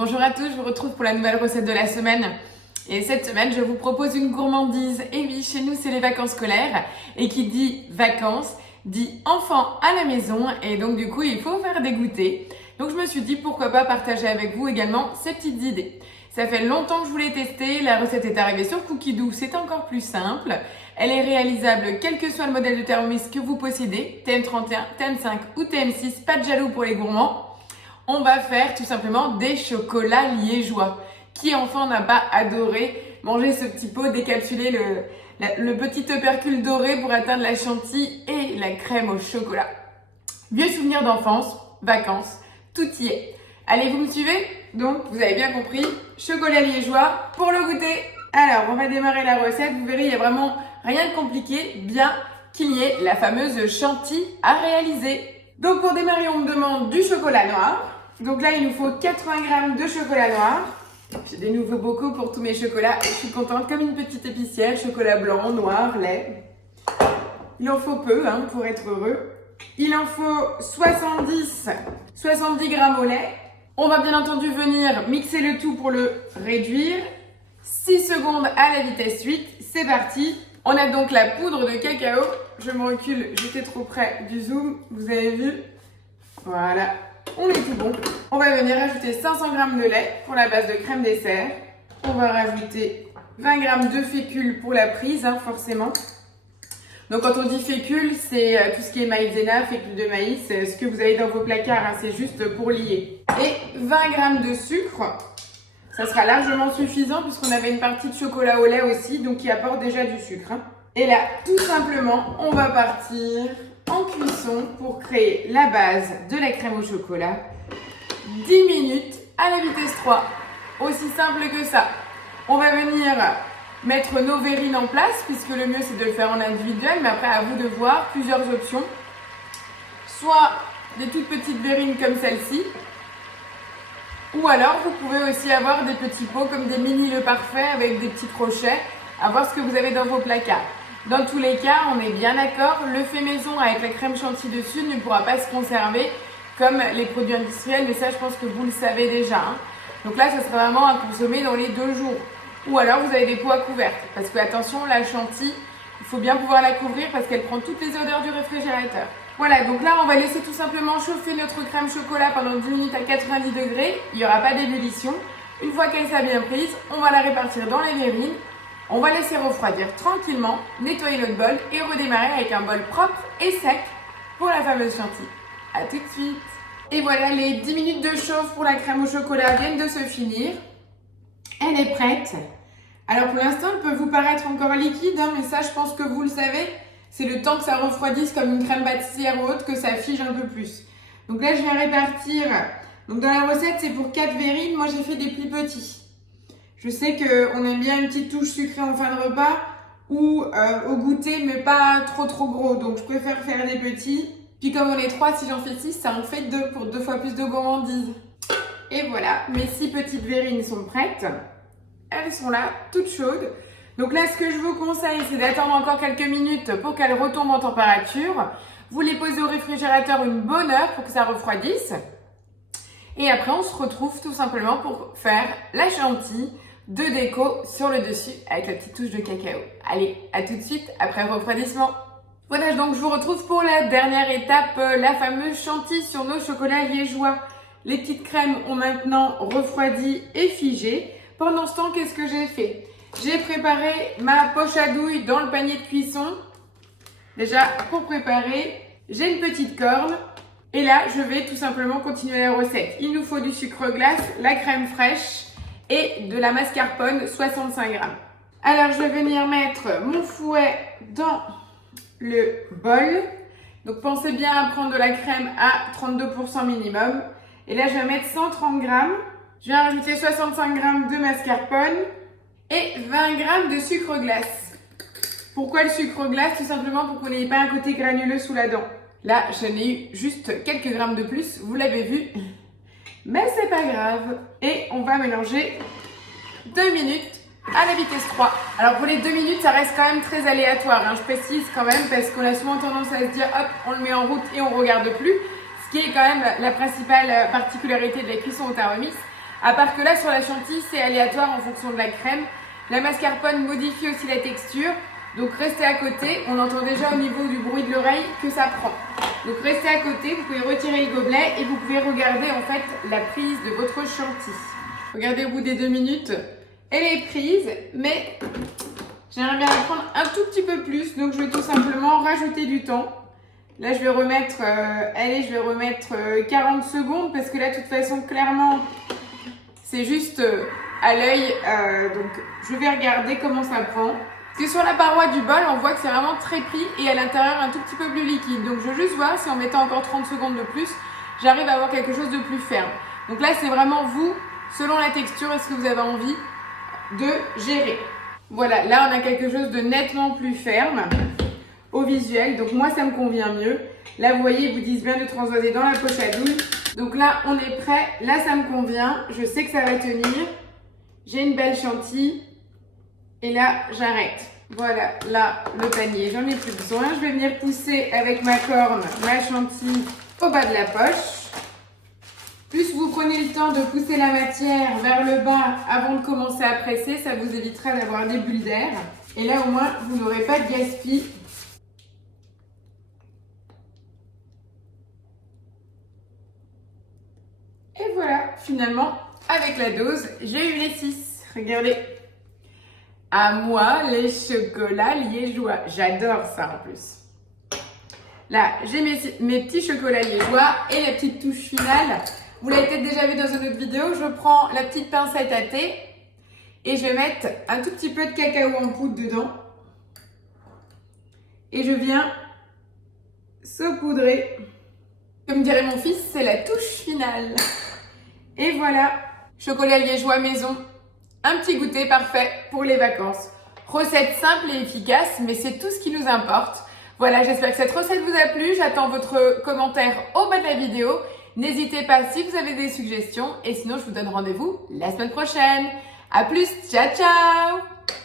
Bonjour à tous, je vous retrouve pour la nouvelle recette de la semaine. Et cette semaine, je vous propose une gourmandise. Et oui, chez nous, c'est les vacances scolaires. Et qui dit vacances, dit enfants à la maison. Et donc, du coup, il faut faire des goûters. Donc, je me suis dit, pourquoi pas partager avec vous également ces petites idées. Ça fait longtemps que je voulais tester. La recette est arrivée sur Cookidoo. C'est encore plus simple. Elle est réalisable quel que soit le modèle de Thermomix que vous possédez. TM31, TM5 ou TM6. Pas de jaloux pour les gourmands. On va faire tout simplement des chocolats liégeois. Qui enfant n'a pas adoré manger ce petit pot, décapsuler le petit tubercule doré pour atteindre la chantilly et la crème au chocolat. Vieux souvenirs d'enfance, vacances, tout y est. Allez, vous me suivez? Donc, vous avez bien compris, chocolat liégeois pour le goûter. Alors, on va démarrer la recette. Vous verrez, il n'y a vraiment rien de compliqué, bien qu'il y ait la fameuse chantilly à réaliser. Donc, pour démarrer, on me demande du chocolat noir. Donc là, il nous faut 80 g de chocolat noir. J'ai des nouveaux bocaux pour tous mes chocolats. Je suis contente comme une petite épicière. Chocolat blanc, noir, lait. Il en faut peu pour être heureux. Il en faut 70 g au lait. On va bien entendu venir mixer le tout pour le réduire. 6 secondes à la vitesse 8. C'est parti. On a donc la poudre de cacao. Je me recule, j'étais trop près du zoom. Vous avez vu? Voilà. On est tout bon. On va venir rajouter 500 g de lait pour la base de crème dessert. On va rajouter 20 g de fécule pour la prise, forcément. Donc quand on dit fécule, c'est tout ce qui est maïzena, fécule de maïs, ce que vous avez dans vos placards, c'est juste pour lier. Et 20 g de sucre. Ça sera largement suffisant puisqu'on avait une partie de chocolat au lait aussi, donc qui apporte déjà du sucre. Et là, tout simplement, on va partir en cuisson pour créer la base de la crème au chocolat. 10 minutes à la vitesse 3. Aussi simple que ça. On va venir mettre nos verrines en place, puisque le mieux c'est de le faire en individuel, mais après à vous de voir plusieurs options. Soit des toutes petites verrines comme celle-ci, ou alors vous pouvez aussi avoir des petits pots comme des mini le parfait avec des petits crochets, à voir ce que vous avez dans vos placards. Dans tous les cas, on est bien d'accord, le fait maison avec la crème chantilly dessus ne pourra pas se conserver comme les produits industriels, mais ça je pense que vous le savez déjà. Donc là, ça sera vraiment à consommer dans les 2 jours. Ou alors vous avez des pots à couvercle, parce que attention, la chantilly, il faut bien pouvoir la couvrir parce qu'elle prend toutes les odeurs du réfrigérateur. Voilà, donc là on va laisser tout simplement chauffer notre crème chocolat pendant 10 minutes à 90 degrés, il n'y aura pas d'ébullition. Une fois qu'elle s'est bien prise, on va la répartir dans les verrines. On va laisser refroidir tranquillement, nettoyer notre bol et redémarrer avec un bol propre et sec pour la fameuse chantilly. A tout de suite. Et voilà, les 10 minutes de chauffe pour la crème au chocolat viennent de se finir. Elle est prête. Alors pour l'instant, elle peut vous paraître encore liquide, mais ça je pense que vous le savez, c'est le temps que ça refroidisse comme une crème pâtissière ou autre que ça fige un peu plus. Donc là, je viens répartir. Donc dans la recette, c'est pour 4 verrines. Moi, j'ai fait des plus petits. Je sais qu'on aime bien une petite touche sucrée en fin de repas ou au goûter, mais pas trop gros. Donc, je préfère faire des petits. Puis comme on est 3, si j'en fais 6, ça en fait 2 pour 2 fois plus de gourmandise. Et voilà, mes 6 petites verrines sont prêtes. Elles sont là, toutes chaudes. Donc là, ce que je vous conseille, c'est d'attendre encore quelques minutes pour qu'elles retombent en température. Vous les posez au réfrigérateur une bonne heure pour que ça refroidisse. Et après, on se retrouve tout simplement pour faire la chantilly de déco sur le dessus avec la petite touche de cacao. Allez, à tout de suite après le refroidissement. Voilà, donc je vous retrouve pour la dernière étape, la fameuse chantilly sur nos chocolats liégeois. Les petites crèmes ont maintenant refroidi et figé. Pendant ce temps, qu'est-ce que j'ai fait? J'ai préparé ma poche à douille dans le panier de cuisson. Déjà, pour préparer, j'ai une petite corne. Et là, je vais tout simplement continuer la recette. Il nous faut du sucre glace, la crème fraîche et de la mascarpone, 65 g. Alors, je vais venir mettre mon fouet dans le bol. Donc, pensez bien à prendre de la crème à 32% minimum. Et là, je vais mettre 130 g. Je vais rajouter 65 g de mascarpone et 20 g de sucre glace. Pourquoi le sucre glace? Tout simplement pour qu'on n'ait pas un côté granuleux sous la dent. Là, j'en ai eu juste quelques grammes de plus, vous l'avez vu, mais c'est pas grave. Et on va mélanger 2 minutes à la vitesse 3. Alors pour les 2 minutes, ça reste quand même très aléatoire, je précise quand même, parce qu'on a souvent tendance à se dire hop, on le met en route et on regarde plus. Ce qui est quand même la principale particularité de la cuisson au Thermomix. À part que là, sur la chantilly, c'est aléatoire en fonction de la crème. La mascarpone modifie aussi la texture. Donc restez à côté, on entend déjà au niveau du bruit de l'oreille que ça prend. Donc restez à côté, vous pouvez retirer le gobelet et vous pouvez regarder en fait la prise de votre chantilly. Regardez au bout des 2 minutes, elle est prise, mais j'aimerais bien la prendre un tout petit peu plus. Donc je vais tout simplement rajouter du temps. Là je vais remettre, 40 secondes parce que là de toute façon clairement c'est juste à l'œil. Donc je vais regarder comment ça prend. Parce que sur la paroi du bol, on voit que c'est vraiment très pris et à l'intérieur un tout petit peu plus liquide. Donc je veux juste voir si en mettant encore 30 secondes de plus, j'arrive à avoir quelque chose de plus ferme. Donc là c'est vraiment vous, selon la texture, est-ce que vous avez envie de gérer. Voilà, là on a quelque chose de nettement plus ferme au visuel. Donc moi ça me convient mieux. Là vous voyez, ils vous disent bien de transvaser dans la poche à douille. Donc là on est prêt, là ça me convient. Je sais que ça va tenir. J'ai une belle chantilly. Et là, j'arrête. Voilà, là, le panier, j'en ai plus besoin. Je vais venir pousser avec ma corne, ma chantilly au bas de la poche. Plus vous prenez le temps de pousser la matière vers le bas avant de commencer à presser, ça vous évitera d'avoir des bulles d'air. Et là, au moins, vous n'aurez pas de gaspille. Et voilà, finalement, avec la dose, j'ai eu les 6. Regardez. À moi, les chocolats liégeois. J'adore ça en plus. Là, j'ai mes petits chocolats liégeois et la petite touche finale. Vous l'avez peut-être déjà vu dans une autre vidéo. Je prends la petite pincette à thé et je vais mettre un tout petit peu de cacao en poudre dedans. Et je viens saupoudrer. Comme dirait mon fils, c'est la touche finale. Et voilà, chocolat liégeois maison. Un petit goûter parfait pour les vacances. Recette simple et efficace, mais c'est tout ce qui nous importe. Voilà, j'espère que cette recette vous a plu. J'attends votre commentaire au bas de la vidéo. N'hésitez pas si vous avez des suggestions. Et sinon, je vous donne rendez-vous la semaine prochaine. À plus, ciao ciao!